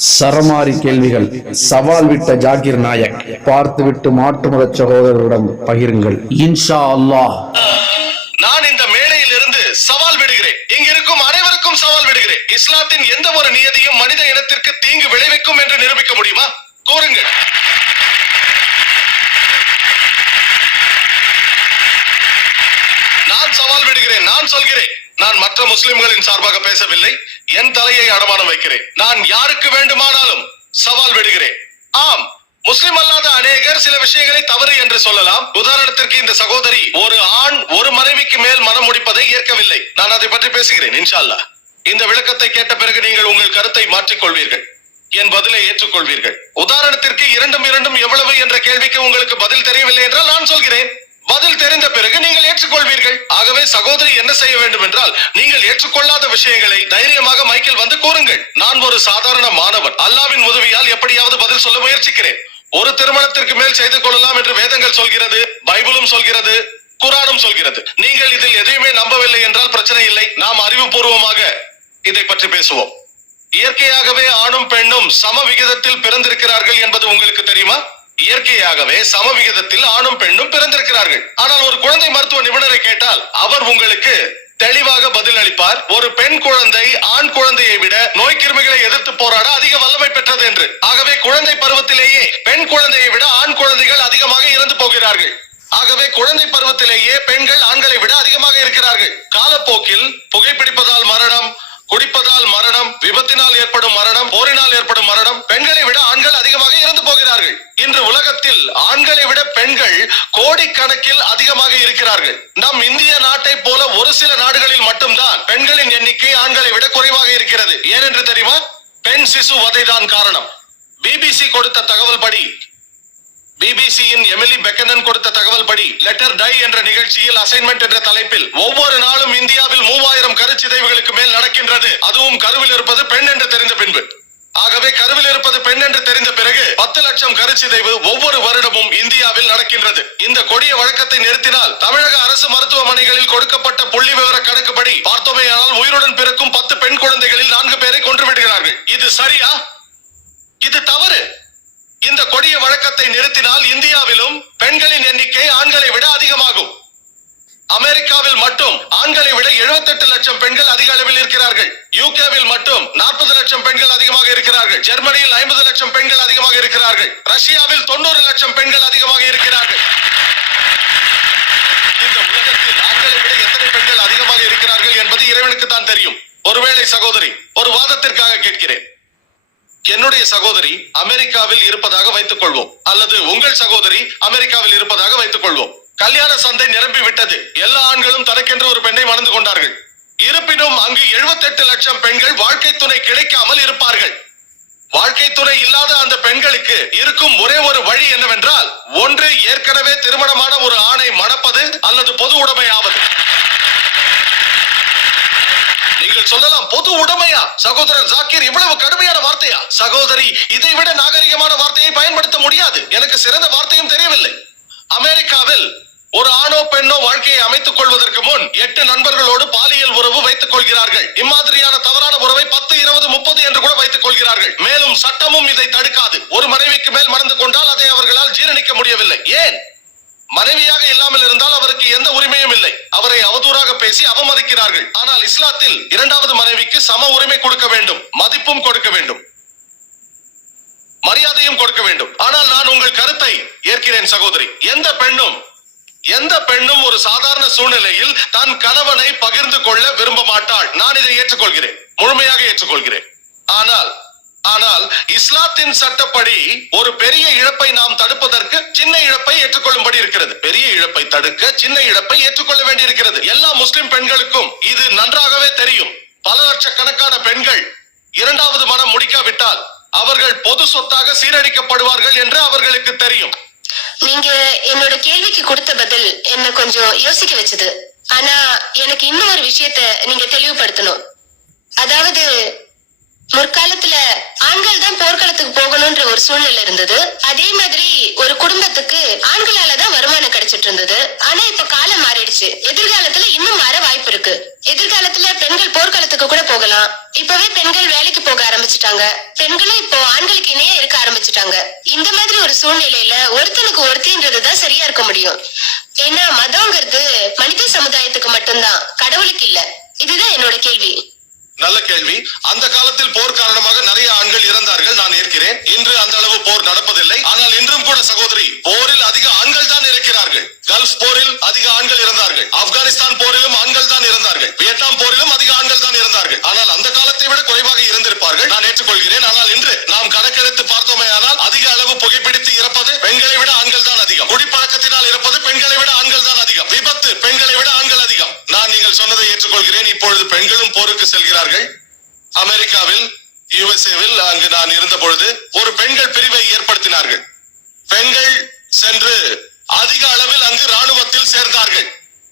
சரமாரி கேள்விகள். சவால் விட்ட ஜாகிர் நாயக். பார்த்துவிட்டு மாற்று மத சகோதரரிடம் பகிருங்கள். இன்ஷா அல்லாஹ். நான் இந்த மேடையில் இருந்து சவால் விடுகிறேன். இங்கிருக்கும் அனைவருக்கும் சவால் விடுகிறேன். இஸ்லாத்தின் எந்த ஒரு நியதியும் மனித இனத்திற்கு தீங்கு விளைவிக்கும் என்று நிரூபிக்க முடியுமா? கூறுங்கள். நான் சவால் விடுகிறேன். நான் சொல்கிறேன். நான் மற்ற முஸ்லிம்களின் சார்பாக பேசவில்லை. என் தலையை அடமானம் வைக்கிறேன். நான் யாருக்கு வேண்டுமானாலும் சவால் விடுகிறேன். ஆம் முஸ்லிம் அல்லாத அநேகர் சில விஷயங்களை தவறு என்று சொல்லலாம். உதாரணத்திற்கு இந்த சகோதரி ஒரு ஆண் ஒரு மனைவிக்கு மேல் மனம் முடிப்பதை ஏற்கவில்லை. நான் அதை பற்றி பேசுகிறேன் இன்ஷா இந்த விளக்கத்தை கேட்ட பிறகு நீங்கள் உங்கள் கருத்தை மாற்றிக் கொள்வீர்கள் என் பதிலை ஏற்றுக்கொள்வீர்கள். உதாரணத்திற்கு இரண்டும் இரண்டும் எவ்வளவு என்ற கேள்விக்கு உங்களுக்கு பதில் தெரியவில்லை என்றால் நான் சொல்கிறேன். பதில் தெரிந்த பிறகு நீங்கள் ஏற்றுக்கொள்வீர்கள். ஆகவே சகோதரி என்ன செய்ய வேண்டும் என்றால் நீங்கள் ஏற்றுக்கொள்ளாத விஷயங்களை தைரியமாக மைக்கேல் வந்து கூறுங்கள். நான் ஒரு சாதாரண மாணவன். அல்லாவின் உதவியால் எப்படியாவது பதில் சொல்ல முயற்சிக்கிறேன். ஒரு திருமணத்திற்கு மேல் செய்து கொள்ளலாம் என்று வேதங்கள் சொல்கிறது பைபிளும் சொல்கிறது குரானும் சொல்கிறது. நீங்கள் இதில் எதையுமே நம்பவில்லை என்றால் பிரச்சனை இல்லை. நாம் அறிவுபூர்வமாக இதை பற்றி பேசுவோம். இயற்கையாகவே ஆணும் பெண்ணும் சம விகிதத்தில் பிறந்திருக்கிறார்கள் என்பது உங்களுக்கு தெரியுமா? இயற்கையாகவே சம விகிதத்தில் ஆணும் பெண்ணும் பிறந்திருக்கிறார்கள். ஆனால் ஒரு குழந்தை மருத்துவ நிபுணரை கேட்டால் அவர் உங்களுக்கு தெளிவாக பதில் அளிப்பார் ஒரு பெண் குழந்தை ஆண் குழந்தையை விட நோய் கிருமிகளை எதிர்த்து போராட அதிக வல்லமை பெற்றது என்று. ஆகவே குழந்தை பருவத்திலேயே பெண் குழந்தையை விட ஆண் குழந்தைகள் அதிகமாக இறந்து போகிறார்கள். ஆகவே குழந்தை பருவத்திலேயே பெண்கள் ஆண்களை விட அதிகமாக இருக்கிறார்கள். காலப்போக்கில் புகைப்பிடிப்பதால் மரணம் குடிப்பதால் மரணம் விபத்தினால் ஏற்படும் மரணம் போரினால் ஏற்படும் மரணம் பெண்கள் விட ஆண்கள் அதிகமாக இறந்து போகிறார்கள் இன்று உலகத்தில் ஆண்களை விட பெண்கள் கோடிக்கணக்கில் அதிகமாக இருக்கிறார்கள். நம் இந்திய நாட்டை போல ஒரு சில நாடுகளில் மட்டும்தான் பெண்களின் எண்ணிக்கை ஆண்களை விட குறைவாக இருக்கிறது. ஏனென்று தெரியுமா? பெண் சிசு வதைதான் காரணம். பிபிசி கொடுத்த தகவல் படி பிபிசியின் எமிலி பெக்கனன் கொடுத்த தகவல் படி லெட்டர் டை என்ற நிகழ்ச்சியில் அசைன்மெண்ட் என்ற தலைப்பில் ஒவ்வொரு நாளும் இந்தியாவில் மூவாயிரம் கருச்சிதைவுகளுக்கு மேல் நடக்கின்றது. அதுவும் கருவில் இருப்பது பெண் என்று தெரிந்த பின்பு. ஆகவே கருவில் இருப்பது பெண் என்று தெரிந்த பிறகு பத்து லட்சம் கருச்சிதைவு ஒவ்வொரு வருடமும் இந்தியாவில் நடக்கின்றது. இந்த கொடிய வழக்கத்தை நிறுத்தினால் தமிழக அரசு மருத்துவமனைகளில் கொடுக்கப்பட்ட புள்ளி விவர கணக்குப்படி பார்த்தோமேயானால் உயிருடன் பிறக்கும் பத்து பெண் குழந்தைகளில் நான்கு பேரை கொன்று விடுகிறார்கள். இது சரியா? இது தவறு. இந்த கொடிய வழக்கத்தை நிறுத்தினால் இந்தியாவிலும் பெண்களின் எண்ணிக்கை ஆண்களை விட அதிகமாகும். அமெரிக்காவில் மட்டும் ஆண்களை விட 78 லட்சம் பெண்கள் அதிக அளவில் யூகேவில் மட்டும் 40 லட்சம் பெண்கள் அதிகமாக இருக்கிறார்கள். ஜெர்மனியில் 50 லட்சம் பெண்கள் அதிகமாக இருக்கிறார்கள். ரஷ்யாவில் 90 லட்சம் பெண்கள் அதிகமாக இருக்கிறார்கள். இந்த உலகத்தில் ஆண்களை விட எத்தனை பெண்கள் அதிகமாக இருக்கிறார்கள் என்பது இறைவனுக்கு தான் தெரியும். ஒருவேளை சகோதரி ஒரு வாதத்திற்காக கேட்கிறேன். என்னுடைய சகோதரி அமெரிக்காவில் இருப்பதாக வைத்துக் கொள்வோம் அல்லது உங்கள் சகோதரி அமெரிக்காவில் இருப்பதாக வைத்துக் கொள்வோம் கல்யாண சந்தை நிரம்பி விட்டது எல்லா ஆண்களும் தனக்கென்று ஒரு பெண்ணை மணந்து கொண்டார்கள். இருப்பினும் அங்கு 78 லட்சம் பெண்கள் வாழ்க்கை துணை கிடைக்காமல் இருப்பார்கள். வாழ்க்கை துணை இல்லாத அந்த பெண்களுக்கு இருக்கும் ஒரே ஒரு வழி என்னவென்றால் ஒன்று ஏற்கனவே திருமணமான ஒரு ஆணை மணப்பது அல்லது பொது உடைமை ஆவது நீங்கள் சொல்லலாம் பொது உடைமையா? சகோதரர் ஜாக்கிர் இவ்வளவு கடுமையான வார்த்தையா? சகோதரி இதை விட நாகரிகமான வார்த்தையை பயன்படுத்த முடியாது. எனக்கு சிறந்த வார்த்தையும் தெரியவில்லை. அமெரிக்காவில் ஒரு ஆணோ பெண்ணோ வாழ்க்கையை அமைத்துக் கொள்வதற்கு முன் எட்டு நண்பர்களோடு பாலியல் உறவு வைத்துக் கொள்கிறார்கள். இம்மாதிரியான தவறான உறவை பத்து இருபது முப்பது என்று கூட வைத்துக் கொள்கிறார்கள். மேலும் சட்டமும் இதை தடுக்காது. ஒரு மனைவிக்கு மேல் மறந்து கொண்டால் அதை அவர்களால் ஜீரணிக்க முடியவில்லை. ஏன்? மனைவியாக இல்லாமல் இருந்தால் அவருக்கு எந்த உரிமையும் இல்லை. அவரை அவதூறாக பேசி அவமதிக்கிறார்கள். ஆனால் இஸ்லாத்தில் இரண்டாவது மனைவிக்கு சம உரிமை கொடுக்க வேண்டும். மதிப்பும் கொடுக்க வேண்டும். மரியாதையும் கொடுக்க வேண்டும். ஆனால் நான் உங்கள் கருத்தை ஏற்கிறேன் சகோதரி. எந்த பெண்ணும் எந்த பெண்ணும் ஒரு சாதாரண சூழ்நிலையில் தன் கணவனை பகிர்ந்து கொள்ள விரும்ப மாட்டாள். நான் இதை ஏற்றுக்கொள்கிறேன். முழுமையாக ஏற்றுக்கொள்கிறேன். ஆனால் ஆனால் இஸ்லாத்தின் சட்டப்படி ஒரு பெரிய இழப்பை நாம் தடுப்பதற்கு சின்ன இழப்பை ஏற்றுக்கொள்ளும்படி இருக்கிறது. பெரிய இழப்பை தடுக்க சின்ன இழப்பை ஏற்றுக்கொள்ள வேண்டியிருக்கிறது. எல்லா முஸ்லிம் பெண்களுக்கும் இது நன்றாகவே தெரியும். பல லட்சக்கணக்கான பெண்கள் இரண்டாவது மனம் முடிக்காவிட்டால் அவர்கள் பொது சொத்தாக சீரழிக்கப்படுவார்கள் என்று அவர்களுக்கு தெரியும். நீங்க என்னோட கேள்விக்கு கொடுத்த பதில் என்ன கொஞ்சம் யோசிக்க வச்சது. ஆனா எனக்கு இன்னும் ஒரு விஷயத்த நீங்க தெளிவுபடுத்தணும். அதாவது முற்காலத்துல ஆண்கள் தான் போர்க்களத்துக்கு போகணும்ன்ற ஒரு சூழ்நிலை இருந்தது. அதே மாதிரி ஒரு குடும்பத்துக்கு ஆண்களால தான் வருமானம் கிடைச்சிட்டு இருந்தது. ஆனா இப்ப காலம் மாறிடுச்சு. எதிர்காலத்துல இன்னும் மாற வாய்ப்பு இருக்கு எதிர்காலத்துல பெண்கள் போர்க்களத்துக்கு கூட போகலாம் இப்பவே பெண்கள் வேலைக்கு போக ஆரம்பிச்சுட்டாங்க. பெண்களும் இப்போ ஆண்களுக்கு இணையா இருக்க ஆரம்பிச்சுட்டாங்க. இந்த மாதிரி ஒரு சூழ்நிலையில ஒருத்தனுக்கு ஒருத்தின்றதுதான் சரியா இருக்க முடியும். ஏன்னா மதம்ங்கிறது மனித சமுதாயத்துக்கு மட்டும்தான். கடவுளுக்கு இல்ல. இதுதான் என்னோட கேள்வி. நல்ல கேள்வி. அந்த காலத்தில் போர் காரணமாக நிறைய ஆண்கள் இறந்தார்கள் நான் ஏற்கிறேன். இன்று அந்த அளவு போர் நடப்பதில்லை. ஆனால் இன்றும் கூட சகோதரி போரில் அதிக ஆண்கள் தான் இருக்கிறார்கள் கல்ஃப் போரில் அதிக ஆண்கள் இறந்தார்கள். ஆப்கானிஸ்தான் போர் ஆண்கள் தான் இறந்தார்கள் வியட்நாம் போரிலும் அதிக ஆண்கள் தான் இறந்தார்கள் ஆனால் அந்த காலத்தை விட குறைவாக இருந்திருப்பார்கள் நான் ஏற்றுக்கொள்கிறேன் ஆனால் இன்று நாம் கணக்கெடுத்து பார்த்தோமேயானால் அதிக அளவு புகைப்பிடித்து இறப்பது பெண்களை விட ஆண்கள் தான் அதிகம் குடிப்பழக்கத்தினால் இறப்பது பெண்களை விட ஆண்கள் தான் அதிகம் விபத்து பெண்களை விட ஆண்கள் அதிகம் நான் நீங்கள் சொன்னதை ஏற்றுக்கொள்கிறேன் இப்பொழுது பெண்களும் போருக்கு செல்கிறார்கள் அமெரிக்காவில் யுஎஸ்ஏவில் அங்கு நான் இருந்த பொழுது ஒரு பெண்கள் பிரிவை ஏற்படுத்தினார்கள். பெண்கள் சென்று அதிக அளவில் அங்கு ராணுவத்தில் சேர்ந்தார்கள்.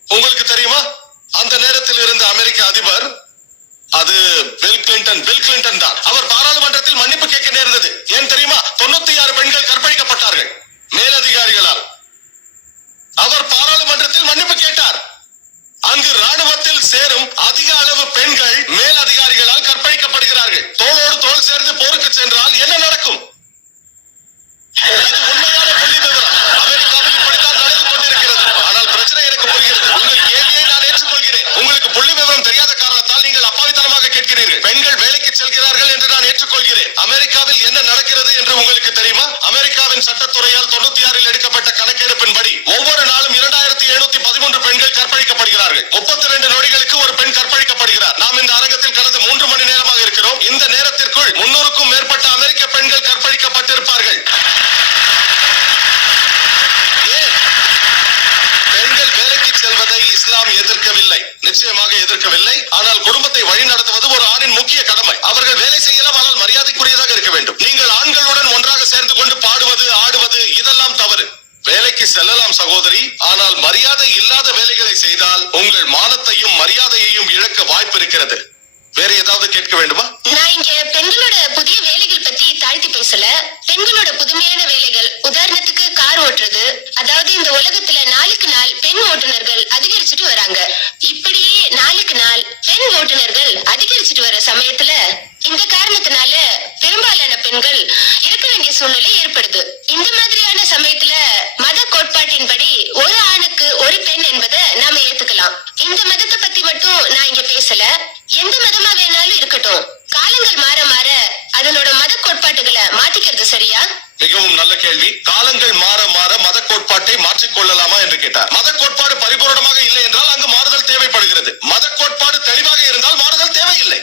உங்களுக்கு தெரியுமா? அந்த நேரத்தில் இருந்த அமெரிக்க அதிபர் அது பில் கிளின்டன் பில் கிளின்டன் தான். அவர் பாராளுமன்றத்தில் மன்னிப்பு கேட்க நேர்ந்தது. ஏன் தெரியுமா? தொண்ணூத்தி ஆறு பெண்கள் கற்பழிக்கப்பட்டார்கள். மேலதிகாரிகளால். அவர் பாராளுமன்றத்தில் மன்னிப்பு கேட்டார். அங்கு ராணுவத்தில் சேரும் அதிக அளவு பெண்கள் சேர்ந்து போருக்கு சென்றால் என்ன நடக்கும்? இது உண்மையான புள்ளி விவரம். அமெரிக்காவில் இப்படித்தான் நடந்து கொண்டிருக்கிறது. ஆனால் பிரச்சனை எனக்கு புரிகிறது. உங்கள் கேள்வியை நான் ஏற்றுக்கொள்கிறேன். உங்களுக்கு புள்ளி விவரம் தெரியாத காரணத்தால் நீங்கள் அப்பாவித்தனமாக கேட்கிறீர்கள். பெண்கள் வேலைக்கு செல்கிறார்கள் என்று நான் ஏற்றுக்கொள்கிறேன். அமெரிக்காவில் என்ன நடக்கிறது என்று உங்களுக்கு தெரியுமா? அமெரிக்காவின் சட்டத்துறையால் தொண்ணூத்தி ஆறில் எடுக்க வேலைக்கு செல்லலாம் சகோதரி. ஆனால் மரியாதை இல்லாத வேலைகளை செய்தால் உங்கள் மானத்தையும் மரியாதையையும் இழக்க வாய்ப்பு இருக்கிறது. வேற ஏதாவது கேட்க வேண்டுமா? நான் இங்க பெண்களோட புதிய வேலைகள் பத்தி தாழ்த்தி பேசல. பெண்களோட புதுமையான வேலைகள். உதாரணத்துக்கு கார் ஓட்டுறது. அதாவது இந்த உலகத்துல நாளுக்கு நாள் பெண் ஓட்டுநர்கள் அதிகரிச்சுட்டு வராங்க இப்படியே நாளுக்கு நாள் பெண் ஓட்டுநர்கள் அதிகரிச்சுட்டு வர சமயத்துல இந்த காரணத்தினால பெரும்பாலான பெண்கள் இருக்க வேண்டிய சூழ்நிலை ஏற்படுது இந்த மாதிரியான சமயத்துல மத கோட்பாட்டின்படி ஒரு ஆணுக்கு ஒரு பெண் என்பதை நாம ஏத்துக்கலாம் இந்த மதத்தை பத்தி மட்டும் நான் இங்க பேசல எந்த மதமா வேணாலும் இருக்கட்டும் காலங்கள் மாற மாற அதனோட மத கோட்பாட்டுகளை மாத்திக்கிறது சரியா மிகவும் நல்ல கேள்வி காலங்கள் மாற மாற மத கோட்பாட்டை மாற்றிக் கொள்ளலாமா என்று கேட்டார் மத கோட்பாடு பரிபூரணமாக இல்லை என்றால் அங்கு மாறுதல் தேவைப்படுகிறது மத கோட்பாடு தெளிவாக இருந்தால் மாறுதல் தேவையில்லை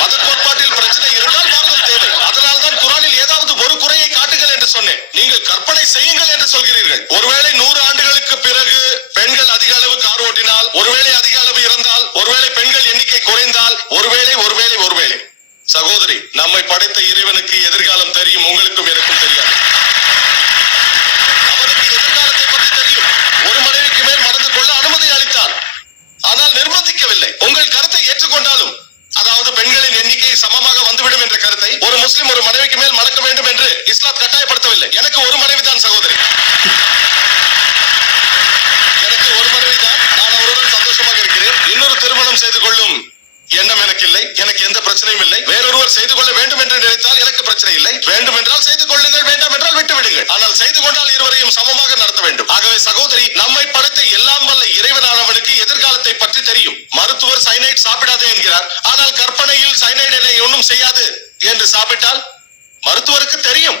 மத கோட்பாட்டில் பிரச்சனை இருந்தால் மாறுதல் தேவை அதனால் தான் குரானில் ஏதாவது ஒரு குறையை காட்டுங்கள் என்று சொன்னேன். நீங்கள் கற்பனை செய்யுங்கள் என்று சொல்கிறீர்கள். ஒருவேளை நூறு ஆண்டுகளுக்கு பிறகு பெண்கள் அதிக அளவு கார் ஓட்டினால் ஒருவேளை அதிக அளவு இறந்தால் ஒருவேளை பெண்கள் எண்ணிக்கை குறைந்தால் ஒருவேளை ஒருவேளை ஒருவேளை. சகோதரி நம்மை படைத்த இறைவனுக்கு எதிர்காலம் தெரியும் உங்களுக்கும் எனக்கும் தெரியாது. அவனுக்கு எதிர்காலத்தை பற்றி தெரியும். ஒரு மனைவிக்கு மேல் மணந்து கொள்ள அனுமதி அளித்தார் ஆனால் நிர்பந்திக்கவில்லை. உங்கள் கருத்தை ஏற்றுக்கொண்டாலும் அதாவது பெண்களின் எண்ணிக்கை சமமாக வந்துவிடும் என்ற கருத்தை ஒரு முஸ்லிம் ஒரு மனைவிக்கு மேல் மணக்க வேண்டும் என்று இஸ்லாம் கட்டாயப்படுத்தவில்லை. எனக்கு ஒரு மனைவி தான் சகோதரி. எனக்கு ஒரு மனைவி தான் நான் அவருடன் சந்தோஷமாக இருக்கிறேன். இன்னொரு திருமணம் செய்து கொள்ளும் எண்ணம் எனக்கு இல்லை. எனக்கு எந்த பிரச்சனையும் இல்லை. வேறொருவர் செய்து கொள்ள வேண்டும் என்று நினைத்தால் எனக்கு பிரச்சனை இல்லை. வேண்டும் என்றால் செய்து கொள்ளுங்கள் வேண்டாம் என்றால் விட்டு விடுங்கள். ஆனால் செய்து கொண்டால் இருவரையும் சமமாக நடத்த வேண்டும். ஆகவே சகோதரி நம்மை படைத்த எல்லாம் வல்ல இறைவனானவனுக்கு எதிர்காலத்தை பற்றி தெரியும். மருத்துவர் சைனைட் சாப்பிடாதே என்கிறார். ஆனால் கற்பனையில் சைனைட் என்னை ஒன்றும் செய்யாது என்று சாப்பிட்டால் மருத்துவருக்கு தெரியும்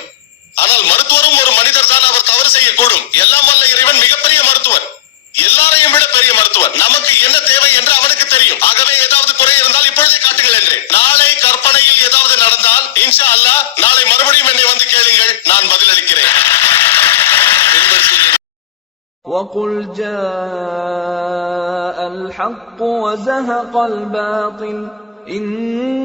ஆனால் மருத்துவரும் ஒரு மனிதர் தான் அவர் தவறு செய்யக்கூடும் எல்லாம் வல்ல இறைவன் மிகப்பெரிய மருத்துவர் எல்லாரையும் விட பெரிய மருத்துவர் நமக்கு என்ன தேவை என்று அவனுக்கு தெரியும் ஆகவே ஏதாவது குறை இருந்தால் இப்பொழுதே காட்டுங்கள் என்றேன் நாளை கற்பனையில் ஏதாவது நடந்தால் இன்ஷா அல்லாஹ் நாளை மறுபடியும் என்னை வந்து கேளுங்கள் நான் பதிலளிக்கிறேன் பின்வரிசையில் وقل جاء الحق وزهق الباطل إن الباطل كان زهوقا